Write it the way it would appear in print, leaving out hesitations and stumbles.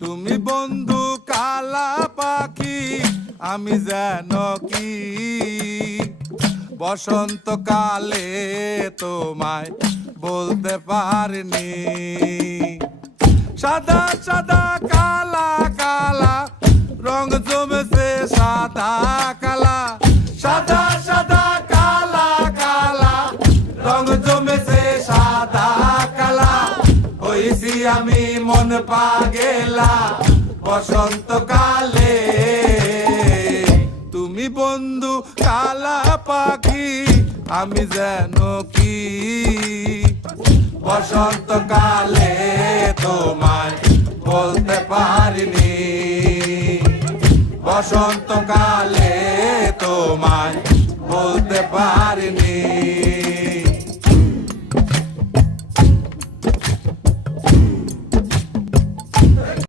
তুমি বন্ধু কালা পাখি, আমি যেন কি বসন্তকালে তোমায় বলতে পারিনি। সাদা সাদা কালা কালা রং জমেছে সাদা কালা, সাদা সাদা কালা কালা রং জমেছে সাদা কালা। হইছি আমি মন পাগেলা বসন্তকালে। তুমি বন্ধু কালা পাখি, আমি যেন কি বসন্তকালে তোমায় বলতে পারিনি। বসন্তকালে তোমায় বলতে পারিনি।